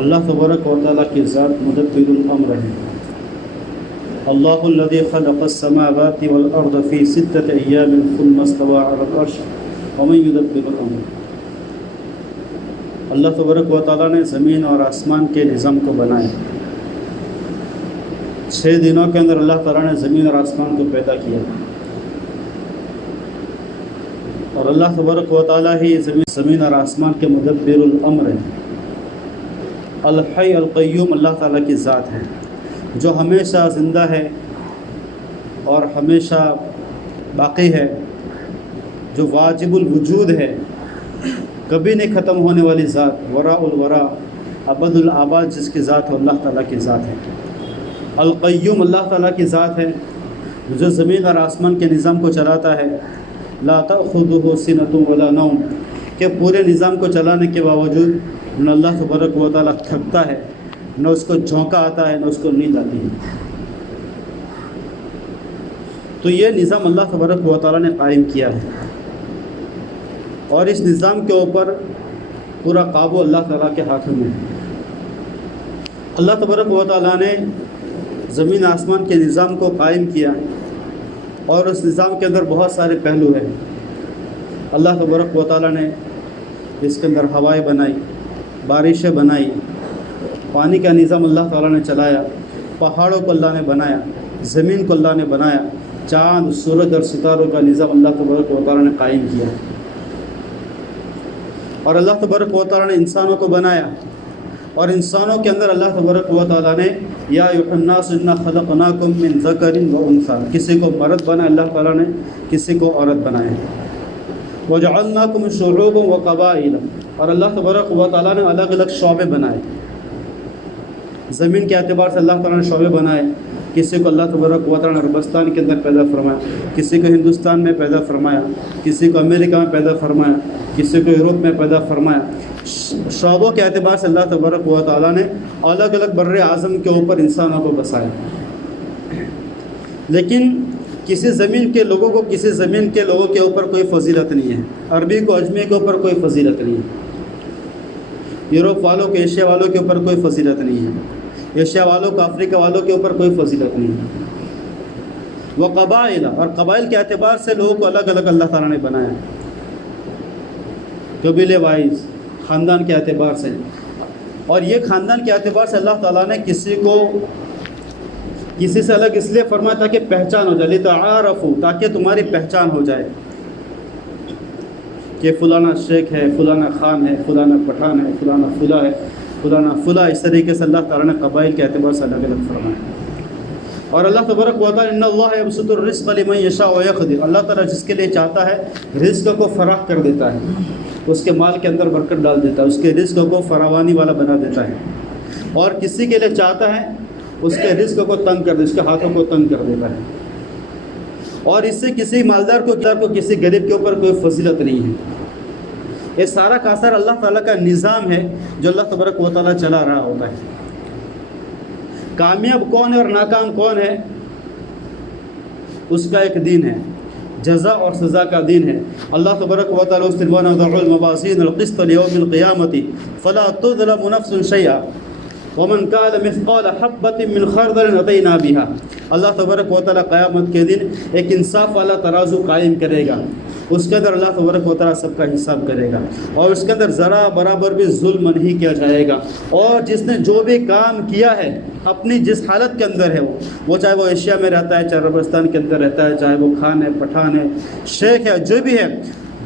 اللہ تبارک و تعالیٰ کی ذات مدبر الامر ہے۔ اللہ الذی خلق السماوات والارض فی ستۃ ایام ثم استوى علی العرش ومن یدبر الامر۔ اللہ تبارک و تعالیٰ نے زمین اور آسمان کے نظام کو بنایا۔ 6 دنوں کے اندر اللہ تعالیٰ نے زمین اور آسمان کو پیدا کیا، اور اللہ تبارک و تعالیٰ ہی زمین اور آسمان کے مدبر الامر ہے۔ الحی القیوم اللہ تعالیٰ کی ذات ہے جو ہمیشہ زندہ ہے اور ہمیشہ باقی ہے، جو واجب الوجود ہے، کبھی نہیں ختم ہونے والی ذات، وراء الورا، ابد الآباد جس کی ذات ہے اللہ تعالیٰ کی ذات ہے۔ القیوم اللہ تعالیٰ کی ذات ہے جو زمین اور آسمان کے نظام کو چلاتا ہے۔ لا تأخذہ سنۃ ولا نوم، کہ پورے نظام کو چلانے کے باوجود نہ اللہ تبارک و تعالیٰ تھکتا ہے، نہ اس کو جھونکا آتا ہے، نہ اس کو نیند آتی ہے۔ تو یہ نظام اللہ تبارک و تعالیٰ نے قائم کیا ہے، اور اس نظام کے اوپر پورا قابو اللہ تعالیٰ کے ہاتھوں میں ہے۔ اللہ تبارک و تعالیٰ نے زمین آسمان کے نظام کو قائم کیا، اور اس نظام کے اندر بہت سارے پہلو ہیں۔ اللہ تبارک و تعالیٰ نے اس کے اندر ہوائیں بنائی، بارشیں بنائی، پانی کا نظام اللہ تعالیٰ نے چلایا، پہاڑوں کو اللہ نے بنایا، زمین کو اللہ نے بنایا، چاند، سورج اور ستاروں کا نظام اللہ تبارک و تعالیٰ نے قائم کیا، اور اللہ تبارک و تعالیٰ نے انسانوں کو بنایا، اور انسانوں کے اندر اللہ تبارک و تعالیٰ نے یا ایھا الناس انا خلقناکم من ذکر و انثیٰ، کسی کو مرد بنا اللہ تعالیٰ نے، کسی کو عورت بنایا۔ وجعلناکم شعوبا و قبائل، اور اللہ تبارک و تعالیٰ نے الگ الگ شعبے بنائے۔ زمین کے اعتبار سے اللہ تعالیٰ نے شعبے بنائے، کسی کو اللہ تبارک و تعالیٰ نے عربستان کے اندر پیدا فرمایا، کسی کو ہندوستان میں پیدا فرمایا، کسی کو امریکہ میں پیدا فرمایا، کسی کو یورپ میں پیدا فرمایا۔ شعبوں کے اعتبار سے اللہ تبارک و تعالیٰ نے الگ الگ بر اعظم کے اوپر انسانوں کو بسایا، لیکن کسی زمین کے لوگوں کو کسی زمین کے لوگوں کے اوپر کوئی فضیلت نہیں ہے۔ عربی کو اجمی کے اوپر کوئی فضیلت نہیں ہے، یورپ والوں کو ایشیا والوں کے اوپر کوئی فضیلت نہیں ہے، ایشیا والوں کو افریقہ والوں کے اوپر کوئی فضیلت نہیں ہے۔ وہ قبائل، اور قبائل کے اعتبار سے لوگوں کو الگ الگ اللہ تعالیٰ نے بنایا، قبیلے وائز، خاندان کے اعتبار سے، اور یہ خاندان کے اعتبار سے اللہ تعالیٰ نے کسی کو کسی سے الگ اس لیے فرمایا تاکہ پہچان ہو جائے، لتعارفوا، تاکہ تمہاری پہچان ہو جائے کہ فلانا شیخ ہے، فلانا خان ہے، فلانا پٹھان ہے، فلانا فلاں ہے، فلانا فلاں۔ اس طریقے سے اللہ تعالیٰ نے قبائل کے اعتبار سے الگ الگ فرمایا۔ اور اللہ تبارک و تعالیٰ ان اللہ یبسط الرزق لمن یشاء ویقدر، اللہ تعالیٰ جس کے لیے چاہتا ہے رزق کو فراخ کر دیتا ہے، اس کے مال کے اندر برکت ڈال دیتا ہے، اس کے رزق کو فراوانی والا بنا دیتا ہے، اور کسی کے لیے چاہتا ہے اس کے رزق کو تنگ کر دے، اس کے ہاتھوں کو تنگ کر دیتا ہے، اور اس سے کسی مالدار کو کسی غریب کے اوپر کوئی فضیلت نہیں ہے۔ یہ سارا کا سارا اللہ تعالیٰ کا نظام ہے جو اللہ تبارک و تعالیٰ چلا رہا ہوتا ہے۔ کامیاب کون ہے اور ناکام کون ہے، اس کا ایک دین ہے، جزا اور سزا کا دین ہے۔ اللہ تبارک و تعالیٰ استلوان وضع الموازین القسط لیوم القیامت فلا تظلم نفس شیئا ومن کان مثقال حبۃ من خردل اتینا بها، اللہ تبارک و تعالیٰ قیامت کے دن ایک انصاف والا ترازو قائم کرے گا، اس کے اندر اللہ تبارک و تعالیٰ سب کا حساب کرے گا، اور اس کے اندر ذرا برابر بھی ظلم نہیں کیا جائے گا، اور جس نے جو بھی کام کیا ہے اپنی جس حالت کے اندر ہے، وہ چاہے وہ ایشیا میں رہتا ہے، چاہے عربستان کے اندر رہتا ہے، چاہے وہ خان ہے، پٹھان ہے، شیخ ہے، جو بھی ہے،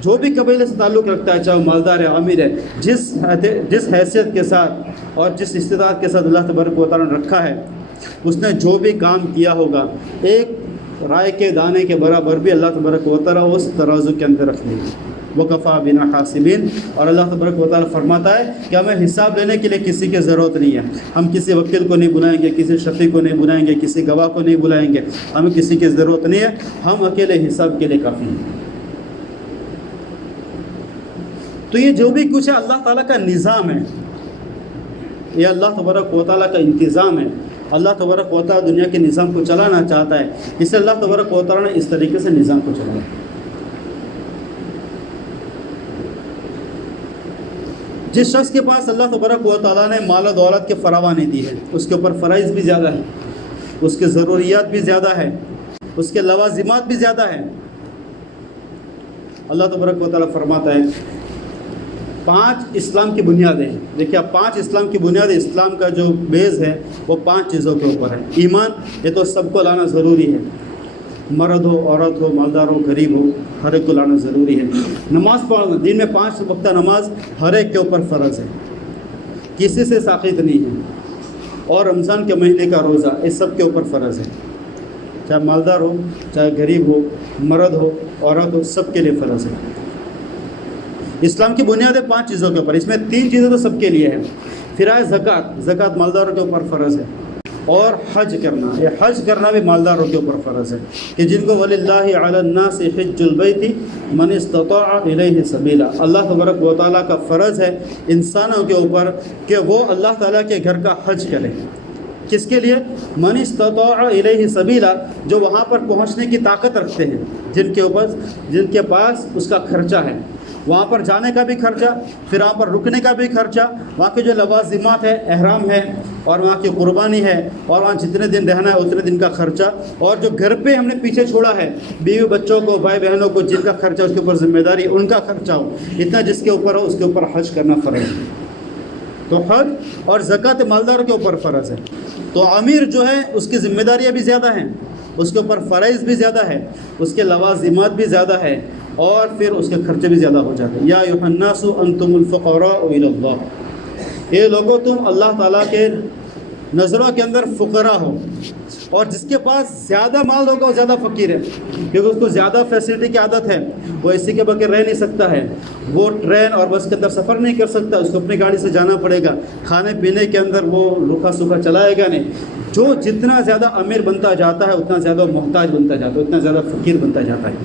جو بھی قبیلے سے تعلق رکھتا ہے، چاہے وہ مالدار ہے، امیر ہے، جس حیثیت کے ساتھ اور جس استطاعت کے ساتھ اللہ تبارک و تعالیٰ نے رکھا ہے، اس نے جو بھی کام کیا ہوگا ایک رائے کے دانے کے برابر بھی اللہ تبارک و تعالیٰ اس ترازو کے اندر رکھ لے گا۔ وَكَفَىٰ بِنَا حَاسِبِينَ، اور اللہ تبارک و تعالیٰ فرماتا ہے کہ ہمیں حساب لینے کے لیے کسی کی ضرورت نہیں ہے، ہم کسی وکیل کو نہیں بلائیں گے، کسی شفیع کو نہیں بلائیں گے، کسی گواہ کو نہیں بلائیں گے، ہمیں کسی کی ضرورت نہیں ہے، ہم اکیلے حساب کے لیے کافی ہیں۔ تو یہ جو بھی کچھ ہے اللہ تعالیٰ کا نظام ہے، یہ اللہ تبارک و تعالیٰ کا انتظام ہے۔ اللہ تبارک و تعالیٰ دنیا کے نظام کو چلانا چاہتا ہے، اس لیے اللہ تبارک و تعالیٰ نے اس طریقے سے نظام کو چلایا۔ جس شخص کے پاس اللہ تبارک و تعالیٰ نے مال و دولت کے فراوانی دی ہے، اس کے اوپر فرائض بھی زیادہ ہے، اس کے ضروریات بھی زیادہ ہے، اس کے لوازمات بھی زیادہ ہیں۔ اللہ تبارک و تعالیٰ فرماتا ہے 5 اسلام کی بنیادیں، دیکھیے آپ 5 اسلام کی بنیادیں، اسلام کا جو بیس ہے وہ 5 چیزوں کے اوپر ہے۔ ایمان، یہ تو سب کو لانا ضروری ہے، مرد ہو، عورت ہو، مالدار ہو، غریب ہو، ہر ایک کو لانا ضروری ہے۔ نماز پڑھنا، دن میں 5 وقتہ نماز ہر ایک کے اوپر فرض ہے، کسی سے ساقط نہیں ہے۔ اور رمضان کے مہینے کا روزہ، یہ سب کے اوپر فرض ہے، چاہے مالدار ہو، چاہے غریب ہو، مرد ہو، عورت ہو، سب کے لیے فرض ہے۔ اسلام کی بنیاد ہے 5 چیزوں کے اوپر، اس میں 3 چیزیں تو سب کے لیے ہیں۔ پھر آئے زکوٰۃ، زکوٰۃ مالداروں کے اوپر فرض ہے، اور حج کرنا، یہ حج کرنا بھی مالداروں کے اوپر فرض ہے، کہ جن کو وَلِلَّهِ عَلَى النَّاسِ حِجُّ الْبَيْتِ مَنِ اسْتَطَاعَ إِلَيْهِ سَبِيلًا، اللہ تبارک و تعالیٰ کا فرض ہے انسانوں کے اوپر کہ وہ اللہ تعالیٰ کے گھر کا حج کرے۔ کس کے لیے؟ من استطاع الیہ سبیلا، جو وہاں پر پہنچنے کی طاقت رکھتے ہیں، جن کے پاس اس کا خرچہ ہے، وہاں پر جانے کا بھی خرچہ، پھر وہاں پر رکنے کا بھی خرچہ، وہاں کے جو لوازمات ہے، احرام ہے، اور وہاں کی قربانی ہے، اور وہاں جتنے دن رہنا ہے اتنے دن کا خرچہ، اور جو گھر پہ ہم نے پیچھے چھوڑا ہے، بیوی بچوں کو، بھائی بہنوں کو، جن کا خرچہ اس کے اوپر ذمہ داری، ان کا خرچہ ہو، اتنا جس کے اوپر ہو اس کے اوپر حج کرنا فرض ہے۔ تو حج اور زکوٰۃ مالداروں کے اوپر فرض ہے۔ تو امیر جو ہے اس کی ذمہ داریاں بھی زیادہ ہیں، اس کے اوپر فرائض بھی زیادہ ہے، اس کے لوازمات بھی زیادہ ہے، اور پھر اس کے خرچے بھی زیادہ ہو جاتے ہیں۔ یا ایھا الناس انتم الفقراء الی اللہ، اے لوگوں تم اللہ تعالیٰ کے نظروں کے اندر فقراء ہو، اور جس کے پاس زیادہ مال ہوگا وہ زیادہ فقیر ہے، کیونکہ اس کو زیادہ فیسلٹی کی عادت ہے، وہ اے سی کے بغیر رہ نہیں سکتا ہے، وہ ٹرین اور بس کے اندر سفر نہیں کر سکتا، اس کو اپنی گاڑی سے جانا پڑے گا، کھانے پینے کے اندر وہ روکھا سوکھا چلائے گا نہیں۔ جو جتنا زیادہ امیر بنتا جاتا ہے اتنا زیادہ محتاج بنتا جاتا ہے، اتنا زیادہ فقیر بنتا جاتا ہے۔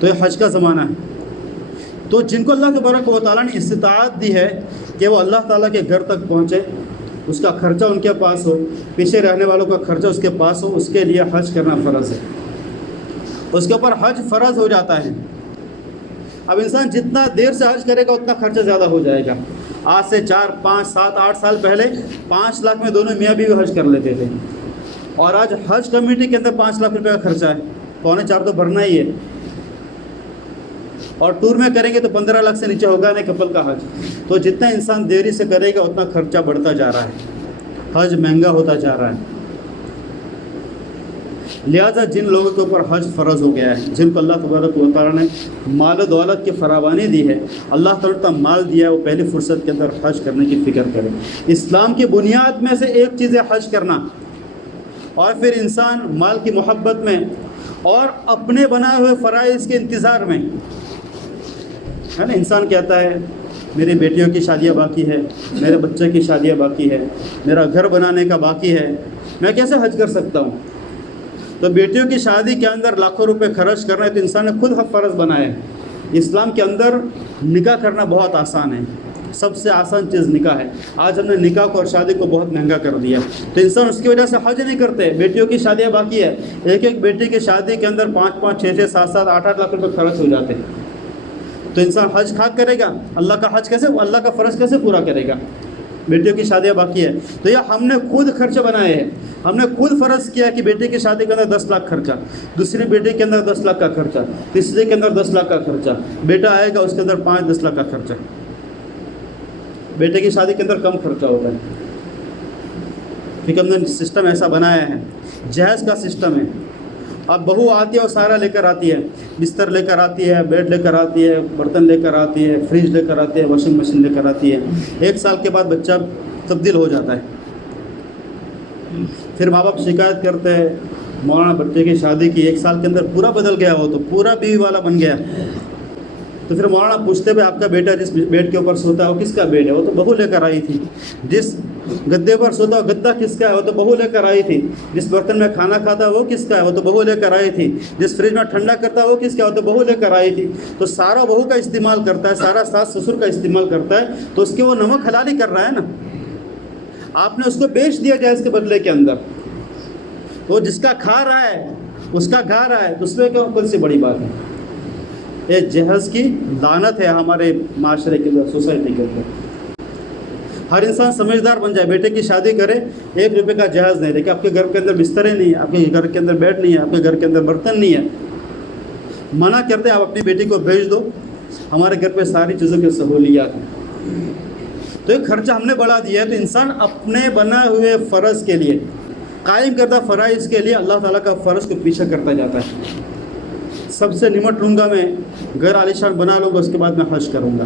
تو یہ حج کا زمانہ ہے۔ تو جن کو اللہ تبارک و تعالیٰ نے استطاعت دی ہے کہ وہ اللہ تعالیٰ کے گھر تک پہنچے، اس کا خرچہ ان کے پاس ہو، پیچھے رہنے والوں کا خرچہ اس کے پاس ہو، اس کے لیے حج کرنا فرض ہے، اس کے اوپر حج فرض ہو جاتا ہے۔ اب انسان جتنا دیر سے حج کرے گا اتنا خرچہ زیادہ ہو جائے گا۔ آج سے 4، 5، 7، 8 سال پہلے 5 لاکھ میں دونوں میاں بیوی حج کر لیتے تھے، اور آج حج کمیٹی کے اندر 5 لاکھ روپے کا خرچہ ہے، 3.25 تو بھرنا ہی ہے، اور ٹور میں کریں گے تو 15 لاکھ سے نیچے ہوگا نہیں کپل کا حج۔ تو جتنا انسان دیری سے کرے گا اتنا خرچہ بڑھتا جا رہا ہے، حج مہنگا ہوتا جا رہا ہے۔ لہٰذا جن لوگوں کے اوپر حج فرض ہو گیا ہے، جن کو اللہ تبارک و تعالیٰ نے مال و دولت کی فراوانی دی ہے، اللہ تعالیٰ کا مال دیا ہے، وہ پہلی فرصت کے اندر حج کرنے کی فکر کرے۔ اسلام کی بنیاد میں سے ایک چیز ہے حج کرنا، اور پھر انسان مال کی محبت میں اور اپنے بنائے ہوئے فرائض کے انتظار میں ہے نا، انسان کہتا ہے میری بیٹیوں کی شادیاں باقی ہے، میرے بچے کی شادیاں باقی ہے، میرا گھر بنانے کا باقی ہے، میں کیسے حج کر سکتا ہوں؟ تو بیٹیوں کی شادی کے اندر لاکھوں روپے خرچ کرنا ہے تو انسان نے خود فرض بنایا ہے۔ اسلام کے اندر نکاح کرنا بہت آسان ہے، سب سے آسان چیز نکاح ہے۔ آج ہم نے نکاح کو اور شادی کو بہت مہنگا کر دیا، تو انسان اس کی وجہ سے حج نہیں کرتے۔ بیٹیوں کی شادیاں باقی ہے، ایک بیٹی کی شادی کے اندر 5، 6، 7، 8 لاکھ روپے خرچ ہو جاتے ہیں، تو انسان حج کھا کرے گا؟ اللہ کا حج کیسے، اللہ کا فرض کیسے پورا کرے گا؟ بیٹیوں کی شادیاں باقی ہے، تو یہ ہم نے خود خرچے بنائے ہیں، ہم نے خود فرض کیا کہ بیٹی کی شادی کے اندر 10 لاکھ خرچہ، دوسری بیٹی کے اندر 10 لاکھ کا خرچہ، تیسری کے اندر 10 لاکھ کا خرچہ، بیٹا آئے گا اس کے اندر 5-10 لاکھ کا خرچہ۔ بیٹے کی شادی کے اندر کم خرچہ ہوتا ہے کیونکہ ہم نے سسٹم ایسا بنایا ہے، جہیز کا سسٹم ہے۔ اب بہو آتی ہے اور سارا لے کر آتی ہے، بستر لے کر آتی ہے، بیڈ لے کر آتی ہے، برتن لے کر آتی ہے، فریج لے کر آتی ہے، واشنگ مشین لے کر آتی ہے۔ 1 سال کے بعد بچہ تبدیل ہو جاتا ہے، پھر ماں باپ شکایت کرتے ہیں مولانا بچے کی شادی کی 1 سال کے اندر پورا بدل گیا، وہ تو پورا بیوی والا بن گیا۔ تو پھر مولانا پوچھتے ہوئے آپ کا بیٹا جس بیڈ کے اوپر سوتا ہے وہ کس کا بیڈ ہے؟ وہ تو بہو لے کر آئی تھی۔ جس گدے پر سوتا ہے گدا کس کا ہے؟ وہ تو بہو لے کر آئی تھی۔ جس برتن میں کھانا کھاتا ہے وہ کس کا ہے؟ وہ تو بہو لے کر آئی تھی۔ جس فریج میں ٹھنڈا کرتا ہے وہ کس کا ہے؟ وہ تو بہو لے کر آئی تھی۔ تو سارا بہو کا استعمال کرتا ہے، سارا ساس سسر کا استعمال کرتا ہے، تو اس کے وہ نمک حلالی کر رہا ہے نا، آپ نے اس کو بیچ دیا جائز کے بدلے کے اندر، وہ جس کا کھا رہا ہے اس کا گھا رہا ہے، تو اس میں کون سی بڑی بات ہے؟ ایک جہیز کی لعنت ہے ہمارے معاشرے کے اندر، سوسائٹی کے اندر۔ ہر انسان سمجھدار بن جائے، بیٹے کی شادی کرے، 1 روپے کا جہیز نہیں، لیکن آپ کے گھر کے اندر بسترے نہیں ہے، آپ کے گھر کے اندر بیڈ نہیں ہے، آپ کے گھر کے اندر برتن نہیں ہے، منع کرتے ہیں آپ اپنی بیٹی کو بھیج دو، ہمارے گھر پہ ساری چیزوں کی سہولیات ہیں۔ تو ایک خرچہ ہم نے بڑھا دیا ہے۔ تو انسان اپنے بنا ہوئے فرض کے لیے، قائم کردہ فرائض کے لیے اللہ تعالیٰ کا فرض کو پیچھے کرتا جاتا ہے۔ سب سے نمٹ لوں گا، میں گھر عالیشان بنا لوں گا، اس کے بعد میں حج کروں گا،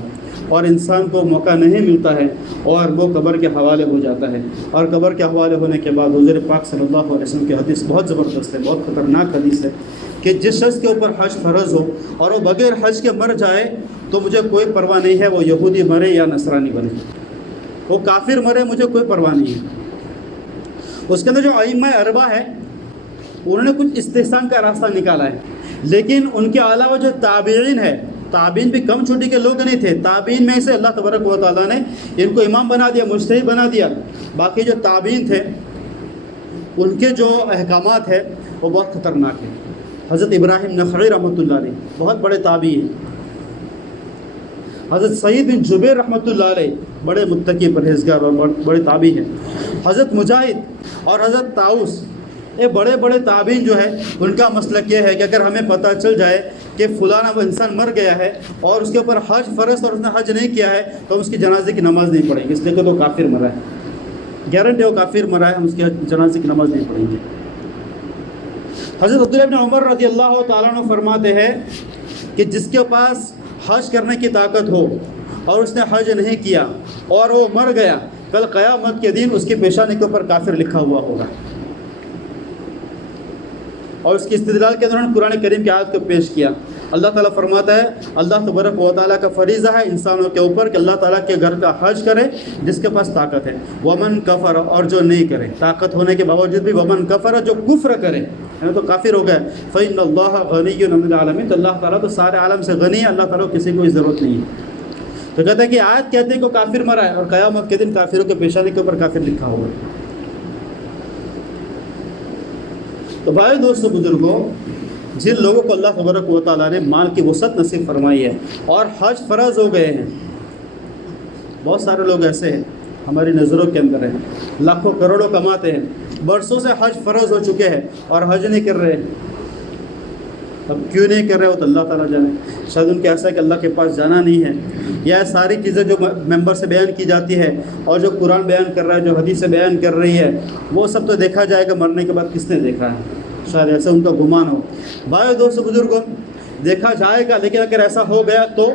اور انسان کو موقع نہیں ملتا ہے اور وہ قبر کے حوالے ہو جاتا ہے۔ اور قبر کے حوالے ہونے کے بعد حضور پاک صلی اللہ علیہ وسلم کی حدیث بہت زبردست ہے، بہت خطرناک حدیث ہے کہ جس شخص کے اوپر حج فرض ہو اور وہ بغیر حج کے مر جائے تو مجھے کوئی پرواہ نہیں ہے، وہ یہودی مرے یا نصرانی بنے، وہ کافر مرے، مجھے کوئی پرواہ نہیں ہے۔ اس کے اندر جو ائمہ اربعہ ہے انہوں نے کچھ استحسان کا راستہ نکالا ہے، لیکن ان کے علاوہ جو تابعین ہے، تابعین بھی کم چھوٹی کے لوگ نہیں تھے، تابعین میں سے اللہ تبارک و تعالیٰ نے ان کو امام بنا دیا، مجتہد بنا دیا۔ باقی جو تابعین تھے ان کے جو احکامات ہیں وہ بہت خطرناک ہیں۔ حضرت ابراہیم نخعی رحمۃ اللہ علیہ بہت بڑے تابعی ہیں، حضرت سعید بن جبیر رحمۃ اللہ علیہ بڑے متقی پرہیزگار اور بڑے تابعی ہیں، حضرت مجاہد اور حضرت طاؤس، یہ بڑے بڑے تابعین جو ہے ان کا مسلک یہ ہے کہ اگر ہمیں پتہ چل جائے کہ فلانا وہ انسان مر گیا ہے اور اس کے اوپر حج فرض اور اس نے حج نہیں کیا ہے تو ہم اس کی جنازے کی نماز نہیں پڑھیں گے، اس لیے کہ وہ کافر مرا ہے، گارنٹی وہ کافر مرا ہے، ہم اس کی جنازے کی نماز نہیں پڑھیں گے۔ حضرت عبداللہ بن عمر رضی اللہ تعالیٰ عنہ فرماتے ہیں کہ جس کے پاس حج کرنے کی طاقت ہو اور اس نے حج نہیں کیا اور وہ مر گیا، کل قیامت کے دن اس کی پیشانی کے اوپر کافر لکھا ہوا ہوگا۔ اور اس کی استدلال کے دوران قرآن کریم کی آیت کو پیش کیا۔ اللہ تعالیٰ فرماتا ہے اللہ تبارک و تعالیٰ کا فریضہ ہے انسانوں کے اوپر کہ اللہ تعالیٰ کے گھر کا حج کرے جس کے پاس طاقت ہے، ومن کفر، اور جو نہیں کرے، طاقت ہونے کے باوجود بھی ومن کفر، جو کفر کرے یعنی تو کافر ہو گئے، فإن اللہ غنی عن العالمین، تو اللہ تعالیٰ تو سارے عالم سے غنی ہے، اللہ تعالیٰ کو کسی کو ضرورت نہیں ہے۔ تو کہتے ہیں کہ آیت کہتے ہیں کہ کافر مرا ہے اور قیامت کے دن کافروں کے پیشانی کے اوپر کافر لکھا ہوا ہے۔ تو بھائی دوستو بزرگوں، جن لوگوں کو اللہ تبارک و تعالیٰ نے مال کی وسعت نصیب فرمائی ہے اور حج فرض ہو گئے ہیں، بہت سارے لوگ ایسے ہیں ہماری نظروں کے اندر ہیں، لاکھوں کروڑوں کماتے ہیں، برسوں سے حج فرض ہو چکے ہیں اور حج نہیں کر رہے۔ اب کیوں نہیں کر رہے ہو تو اللہ تعالیٰ جانے، شاید ان کے ایسا ہے کہ اللہ کے پاس جانا نہیں ہے، یا ساری چیزیں جو ممبر سے بیان کی جاتی ہے اور جو قرآن بیان کر رہا ہے، جو حدیث سے بیان کر رہی ہے، وہ سب تو دیکھا جائے گا مرنے کے بعد کس نے دیکھا ہے، شاید ایسا ان کا گمان ہو۔ بھائی دوستو بزرگوں، دیکھا جائے گا، لیکن اگر ایسا ہو گیا تو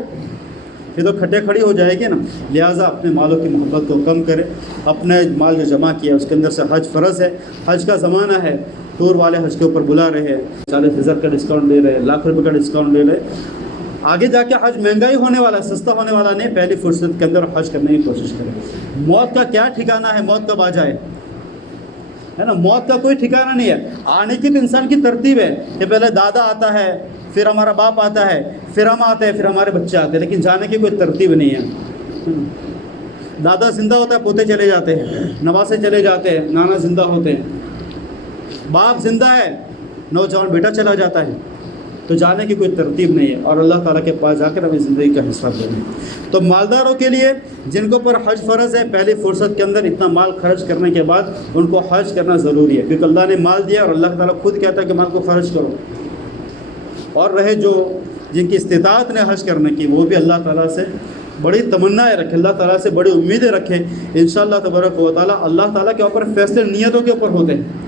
پھر تو کھٹے کھڑی ہو جائے گی نا۔ لہٰذا اپنے مالوں کی محبت کو کم کرے، اپنے مال جو جمع کیا اس کے اندر سے حج فرض ہے، حج کا زمانہ ہے، ٹور والے حج کے اوپر بلا رہے ہیں، 40,000 کا ڈسکاؤنٹ دے رہے ہیں، لاکھ روپے کا ڈسکاؤنٹ دے رہے ہیں۔ آگے جا کے حج مہنگائی ہونے والا، سستا ہونے والا نہیں، پہلی فرصت کے اندر حج کرنے کی کوشش کریں۔ موت کا کیا ٹھکانہ ہے، موت کب آ جائے، ہے نا، موت کا کوئی ٹھکانہ نہیں ہے۔ آنے کی تو انسان کی ترتیب ہے کہ پہلے دادا آتا ہے، پھر ہمارا باپ آتا ہے، پھر ہم آتے ہیں، پھر ہمارے بچے آتے ہیں، لیکن جانے کی کوئی ترتیب نہیں ہے۔ دادا زندہ ہوتا ہے، پوتے چلے جاتے ہیں، نواسے چلے جاتے ہیں، نانا زندہ ہوتے ہیں، باپ زندہ ہے، نوجوان بیٹا چلا جاتا ہے، تو جانے کی کوئی ترتیب نہیں ہے، اور اللہ تعالیٰ کے پاس جا کر ہمیں زندگی کا حساب دینا ہے۔ تو مالداروں کے لیے جن کو پر حج فرض ہے، پہلی فرصت کے اندر اتنا مال خرچ کرنے کے بعد ان کو حج کرنا ضروری ہے، کیونکہ اللہ نے مال دیا اور اللہ تعالیٰ خود کہتا ہے کہ مال کو خرچ کرو۔ اور رہے جو جن کی استطاعت نے حج کرنے کی، وہ بھی اللہ تعالیٰ سے بڑی تمنائیں رکھے، اللہ تعالیٰ سے بڑی امیدیں رکھیں، انشاءاللہ تبارک و تعالیٰ اللہ تعالیٰ کے اوپر فیصلے نیتوں کے اوپر ہوتے ہیں۔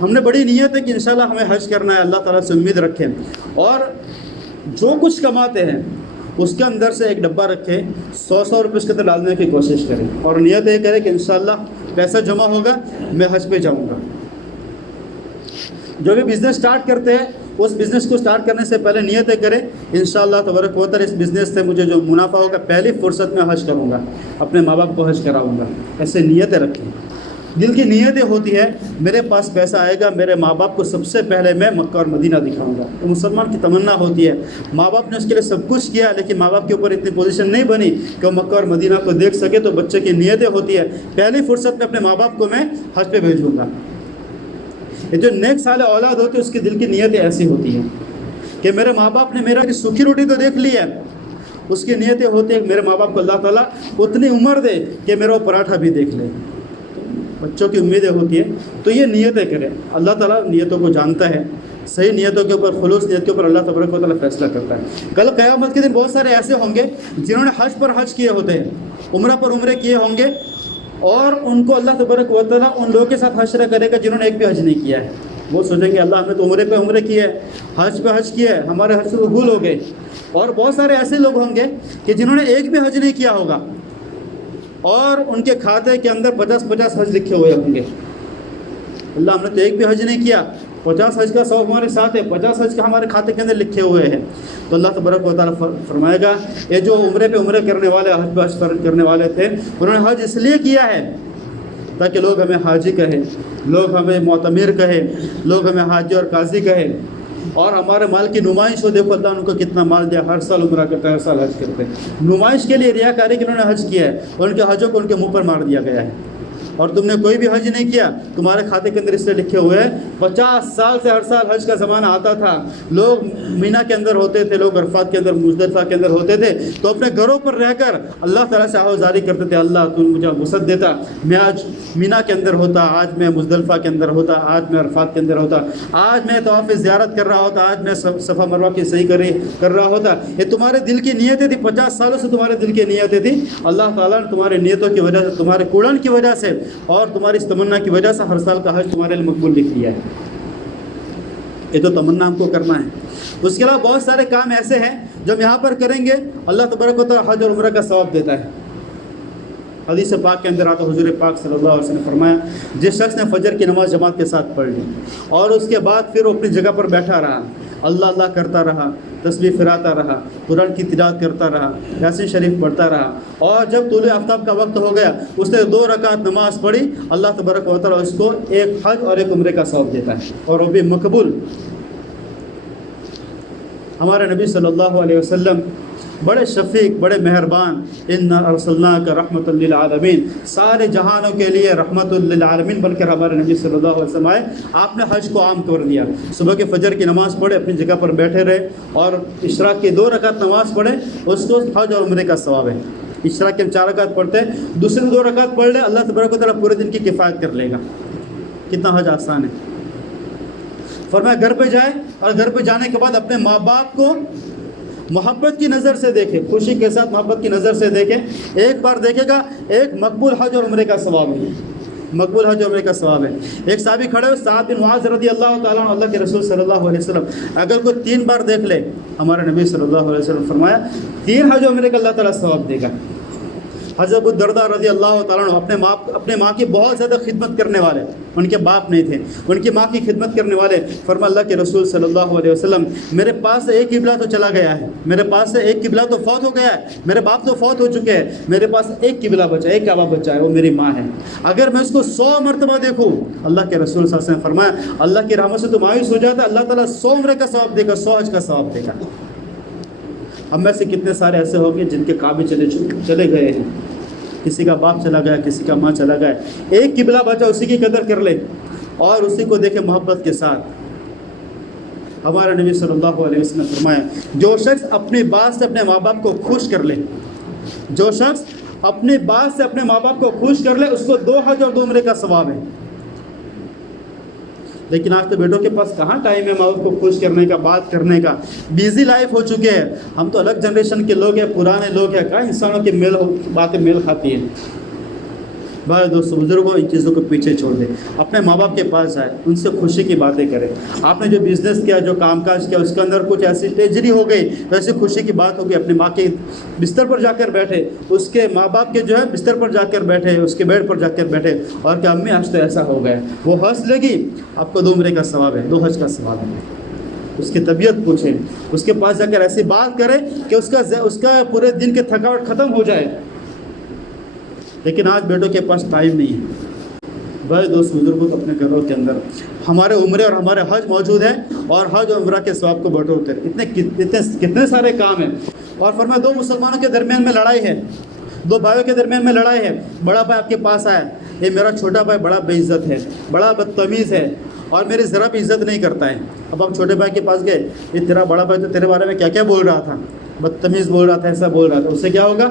ہم نے بڑی نیت ہے کہ انشاءاللہ ہمیں حج کرنا ہے، اللہ تعالیٰ سے امید رکھیں، اور جو کچھ کماتے ہیں اس کے اندر سے ایک ڈبہ رکھیں، 100 روپے اس کے اندر ڈالنے کی کوشش کریں، اور نیت یہ کریں کہ انشاءاللہ پیسہ جمع ہوگا، میں حج پہ جاؤں گا۔ جو بھی بزنس سٹارٹ کرتے ہیں اس بزنس کو سٹارٹ کرنے سے پہلے نیتیں کریں، انشاءاللہ تبارک و تعالیٰ اس بزنس سے مجھے جو منافع ہوگا پہلی فرصت میں حج کروں گا، اپنے ماں باپ کو حج کراؤں گا، ایسے نیتیں رکھیں۔ دل کی نیتیں ہوتی ہے میرے پاس پیسہ آئے گا، میرے ماں باپ کو سب سے پہلے میں مکہ اور مدینہ دکھاؤں گا، تو مسلمان کی تمنا ہوتی ہے۔ ماں باپ نے اس کے لیے سب کچھ کیا، لیکن ماں باپ کے اوپر اتنی پوزیشن نہیں بنی کہ وہ مکہ اور مدینہ کو دیکھ سکے، تو بچے کی نیتیں ہوتی ہے پہلی فرصت میں اپنے ماں باپ کو میں حج پہ بھیجوں گا۔ یہ جو نیک صالح اولاد ہوتی ہے اس کی دل کی نیتیں ایسی ہوتی ہیں۔ کہ میرے ماں باپ نے میرا سوکھی روٹی تو دیکھ لی ہے، اس کی نیتیں ہوتی ہیں کہ میرے ماں باپ کو اللہ تعالیٰ اتنی عمر دے کہ میرا وہ پراٹھا بھی دیکھ لے. بچوں کی امیدیں ہوتی ہیں، تو یہ نیتیں کریں. اللہ تعالیٰ نیتوں کو جانتا ہے، صحیح نیتوں کے اوپر، خلوص نیت کے اوپر اللہ تبارک و تعالیٰ فیصلہ کرتا ہے. کل قیامت کے دن بہت سارے ایسے ہوں گے جنہوں نے حج پر حج کیے ہوتے ہیں، عمرہ پر عمرے کیے ہوں گے، اور ان کو اللہ تبارک و تعالیٰ ان لوگوں کے ساتھ حشر کرے گا جنہوں نے ایک بھی حج نہیں کیا ہے. وہ سوچیں گے اللہ ہم نے تو عمرے پہ عمرے کیا ہے، حج پہ حج کیا ہے، ہمارے حج سے قبول ہو گئے. اور بہت سارے ایسے لوگ ہوں گے کہ جنہوں نے ایک بھی حج نہیں کیا ہوگا، اور ان کے کھاتے کے اندر 50 حج لکھے ہوئے ہوں گے. اللہ ہم نے تو ایک بھی حج نہیں کیا، 50 حج کا ثواب ہمارے ساتھ ہے، 50 حج کا ہمارے کھاتے کے اندر لکھے ہوئے ہیں. تو اللہ تبارک و تعالیٰ فرمائے گا یہ جو عمرے پہ عمرے کرنے والے، حج پہ حج کرنے والے تھے، انہوں نے حج اس لیے کیا ہے تاکہ لوگ ہمیں حاجی کہیں، لوگ ہمیں معتمر کہیں، لوگ ہمیں حاجی اور قاضی کہیں، اور ہمارے مال کی نمائش ہو. دیکھو اللہ ان کو کتنا مال دیا، ہر سال عمرہ کرتے ہیں، ہر سال حج کرتے ہیں. نمائش کے لیے ریاکاری کہ انہوں نے حج کیا ہے، اور ان کے حجوں کو ان کے منہ پر مار دیا گیا ہے. اور تم نے کوئی بھی حج نہیں کیا، تمہارے کھاتے کے اندر اس سے لکھے ہوئے ہیں 50 سال سے ہر سال حج کا زمانہ آتا تھا. لوگ مینا کے اندر ہوتے تھے، لوگ عرفات کے اندر، مزدلفہ کے اندر ہوتے تھے، تو اپنے گھروں پر رہ کر اللہ تعالیٰ سے آہوازاری کرتے تھے، اللہ تو مجھے وسعت دیتا، میں آج مینا کے اندر ہوتا، آج میں مزدلفہ کے اندر ہوتا، آج میں عرفات کے اندر ہوتا، آج میں طواف زیارت کر رہا ہوتا، آج میں صفا مروہ کی صحیح کر رہا ہوتا. یہ تمہارے دل کی نیتیں تھی، 50 سالوں سے تمہارے دل کی نیتیں تھی. اللہ تعالیٰ نے تمہارے نیتوں کی وجہ سے، تمہارے کوڑن کی وجہ سے اور تمہاری اس تمنا کی وجہ سے ہر سال کا حج تمہارے لیے مقبول لکھ دیا ہے. یہ تو تمنا ہم کو کرنا ہے. اس کے علاوہ بہت سارے کام ایسے ہیں جو ہم یہاں پر کریں گے، اللہ تبارک و تعالیٰ حج اور عمرہ کا ثواب دیتا ہے. حدیث پاک کے اندر آتا، حضور پاک صلی اللہ علیہ وسلم نے فرمایا جس شخص نے فجر کی نماز جماعت کے ساتھ پڑھ لی اور اس کے بعد پھر وہ اپنی جگہ پر بیٹھا رہا، اللہ اللہ کرتا رہا، تسبیح پھراتا رہا، قرآن کی تلاوت کرتا رہا، یاسین شریف پڑھتا رہا، اور جب طلوع آفتاب کا وقت ہو گیا اس نے 2 رکعت نماز پڑھی، اللہ تبارک و تعالیٰ اس کو ایک حج اور ایک عمرے کا ثواب دیتا ہے، اور وہ بھی مقبول. ہمارے نبی صلی اللہ علیہ وسلم بڑے شفیق، بڑے مہربان، اِنَّا أَرْسَلْنَاكَ رَحْمَةً لِّلْعَالَمِينَ، سارے جہانوں کے لیے رحمت للعالمین بن کر ہمارے نبی صلی اللہ علیہ وسلم آئے. آپ نے حج کو عام کر دیا. صبح کے فجر کی نماز پڑھے، اپنی جگہ پر بیٹھے رہے، اور اشراق کی 2 رکعت نماز پڑھے، اس کو حج اور عمرے کا ثواب ہے. اشراق کے 4 رکعت پڑھتے ہیں، دوسری 2 رکعت پڑھ لے، اللہ تبارک و تعالیٰ پورے دن کی کفایت کر لے گا. کتنا حج آسان ہے. فرمایا گھر پہ جائے، اور گھر پہ جانے کے بعد اپنے ماں باپ کو محبت کی نظر سے دیکھے، خوشی کے ساتھ محبت کی نظر سے دیکھے. ایک بار دیکھے گا، ایک مقبول حج اور عمرے کا ثواب ہے. مقبول حج اور عمرے کا ثواب ہے. ایک صحابی کھڑے ہوئے، سعد بن معاذ رضی اللہ تعالیٰ عنہ، اللہ کے رسول صلی اللہ علیہ وسلم اگر کوئی 3 بار دیکھ لے، ہمارے نبی صلی اللہ علیہ وسلم فرمایا 3 حج اور عمرے کا اللہ تعالیٰ ثواب دے گا. حضرت ابو الدرداء رضی اللہ تعالیٰ عنہ اپنے ماں کی بہت زیادہ خدمت کرنے والے، ان کے باپ نہیں تھے، ان کی ماں کی خدمت کرنے والے. فرمایا اللہ کے رسول صلی اللہ علیہ وسلم میرے پاس سے ایک قبلہ تو چلا گیا ہے، میرے پاس سے ایک قبلہ تو فوت ہو گیا ہے، میرے باپ تو فوت ہو چکے ہیں، میرے پاس ایک قبلہ بچا، ایک کعبہ بچا ہے، وہ میری ماں ہے. اگر میں اس کو 100 مرتبہ دیکھوں، اللہ کے رسول صلی اللہ علیہ وسلم فرمایا اللہ کی رحمت سے تو مایوس ہو جاتا ہے، اللہ تعالیٰ 100 عمرے کا ثواب دے گا، 100 حج کا ثواب دے گا. ہم میں سے کتنے سارے ایسے ہوں گے جن کے کعبے چلے گئے ہیں، کسی کا باپ چلا گیا، کسی کا ماں چلا گیا، ایک قبلہ بچا، اسی کی قدر کر لے اور اسی کو دیکھے محبت کے ساتھ. ہمارے نبی صلی اللہ علیہ وسلم نے فرمایا جو شخص اپنی بات سے اپنے ماں باپ کو خوش کر لے، جو شخص اپنی بات سے اپنے ماں باپ کو خوش کر لے، اس کو 2 حج اور 2 عمرے کا ثواب ہے. لیکن آج تو بیٹوں کے پاس کہاں ٹائم ہے ماں باپ کو خوش کرنے کا، بات کرنے کا. بیزی لائف ہو چکے ہیں. ہم تو الگ جنریشن کے لوگ ہیں، پرانے لوگ ہیں، کہاں انسانوں کی باتیں میل کھاتی ہیں. بھائی دوستو بزرگوں، ان چیزوں کو پیچھے چھوڑ دیں، اپنے ماں باپ کے پاس جائے، ان سے خوشی کی باتیں کریں. آپ نے جو بزنس کیا، جو کام کاج کیا، اس کے اندر کچھ ایسی ٹریجڈی ہو گئی، ایسی خوشی کی بات ہو گئی، اپنی ماں کے بستر پر جا کر بیٹھے، اس کے ماں باپ کے جو ہے بستر پر جا کر بیٹھے، اس کے بیڈ پر جا کر بیٹھے، اور کہ امی آج تو ایسا ہو گیا، وہ ہنس لے گی، آپ کو 2 عمرے کا ثواب ہے، 2 حج کا ثواب ہے. اس کی طبیعت پوچھیں، اس کے پاس جا کر ایسی بات کریں کہ اس کا پورے دن کی تھکاوٹ ختم ہو جائے. لیکن آج بیٹوں کے پاس ٹائم نہیں ہے. بھائی دوست بزرگوں، اپنے گھروں کے اندر ہمارے عمرے اور ہمارے حج موجود ہیں، اور حج اور عمرہ کے ثواب کو بٹورتے ہیں. کتنے سارے کام ہیں. اور فرمایا 2 مسلمانوں کے درمیان میں لڑائی ہے، 2 بھائیوں کے درمیان میں لڑائی ہے. بڑا بھائی آپ کے پاس آیا، یہ میرا چھوٹا بھائی بڑا بے عزت ہے، بڑا بدتمیز ہے، اور میری ذرا بھی عزت نہیں کرتا ہے. اب ہم چھوٹے بھائی کے پاس گئے, یہ تیرا بڑا بھائی تو تیرے بارے میں کیا کیا بول رہا تھا, بدتمیز بول رہا تھا, ایسا بول رہا تھا, اس سے کیا ہوگا؟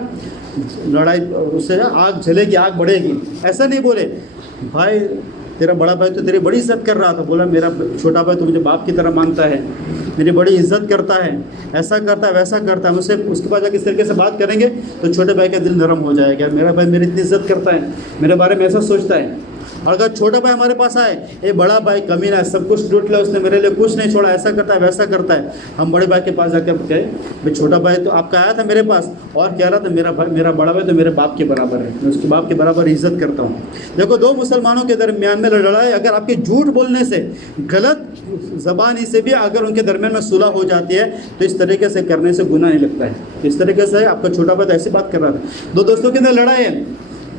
لڑائی, اس سے آگ جلے گی, آگ بڑھے گی. ایسا نہیں بولے بھائی تیرا بڑا بھائی تو تیری بڑی عزت کر رہا تھا, بولا میرا چھوٹا بھائی تو مجھے باپ کی طرح مانتا ہے, میری بڑی عزت کرتا ہے, ایسا کرتا ہے ویسا کرتا ہے. مجھ سے اس کے بعد جا کے اس طریقے سے بات کریں گے تو چھوٹے بھائی کا دل نرم ہو جائے گا, میرا بھائی میری اتنی عزت کرتا ہے, میرے بارے میں ایسا سوچتا ہے. اور اگر چھوٹا بھائی ہمارے پاس آئے, اے بڑا بھائی کمینہ ہے, سب کچھ لوٹ لیا اس نے, میرے لیے کچھ نہیں چھوڑا, ایسا کرتا ہے ویسا کرتا ہے, ہم بڑے بھائی کے پاس جا کر کہے بھائی چھوٹا بھائی تو آپ کا آیا تھا میرے پاس اور کہہ رہا تھا میرا بڑا بھائی تو میرے باپ کے برابر ہے, میں اس کے باپ کے برابر عزت کرتا ہوں. دیکھو دو مسلمانوں کے درمیان میں لڑائی, اگر آپ کے جھوٹ بولنے سے, غلط زبانی سے بھی اگر ان کے درمیان میں صلح ہو جاتی ہے تو اس طریقے سے کرنے سے گناہ نہیں لگتا ہے. اس طریقے سے آپ کا چھوٹا بھائی ایسی بات کر رہا تھا, دو دوستوں کے اندر لڑائی ہے,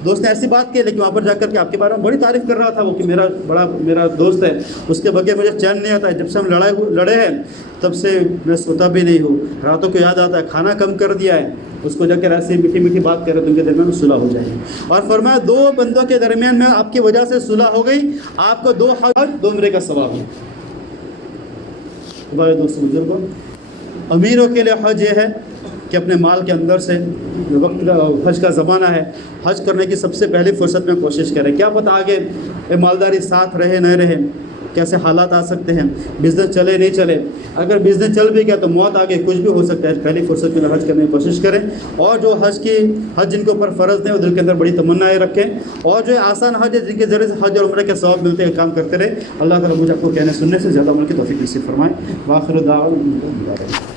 دوست نے ایسی بات کی لیکن وہاں پر جا کر کے آپ کے بارے میں بڑی تعریف کر رہا تھا وہ کہ میرا دوست ہے, اس کے بغیر مجھے چین نہیں آتا ہے, جب سے ہم لڑے ہیں تب سے میں سوتا بھی نہیں ہوں, راتوں کو یاد آتا ہے, کھانا کم کر دیا ہے. اس کو جا کر ایسی میٹھی میٹھی بات کرے تو ان کے درمیان میں صلح ہو جائے گی. اور فرمایا دو بندوں کے درمیان میں آپ کی وجہ سے صلح ہو گئی, آپ کو 2 حج 2 عمرے کا ثواب ہے. ہمارے دوست بزرگوں, امیروں کے لیے حج یہ ہے کہ اپنے مال کے اندر سے, وقت حج کا زمانہ ہے, حج کرنے کی سب سے پہلی فرصت میں کوشش کریں. کیا پتہ آگے مالداری ساتھ رہے نہ رہے, کیسے حالات آ سکتے ہیں, بزنس چلے نہیں چلے. اگر بزنس چل بھی گیا تو موت آگے کچھ بھی ہو سکتا ہے. پہلی فرصت میں حج کرنے کی کوشش کریں. اور جو حج جن کے اوپر فرض نہیں, وہ دل کے اندر بڑی تمنائیں رکھیں. اور جو آسان حج ہے جن کے ذریعے سے حج اور عمرے کے ثواب ملتے ہیں, کام کرتے رہے. اللہ تعالیٰ مجھے آپ کو کہنے سننے سے زیادہ عمل کی توفیق نصیب فرمائے. وآخر دعوانا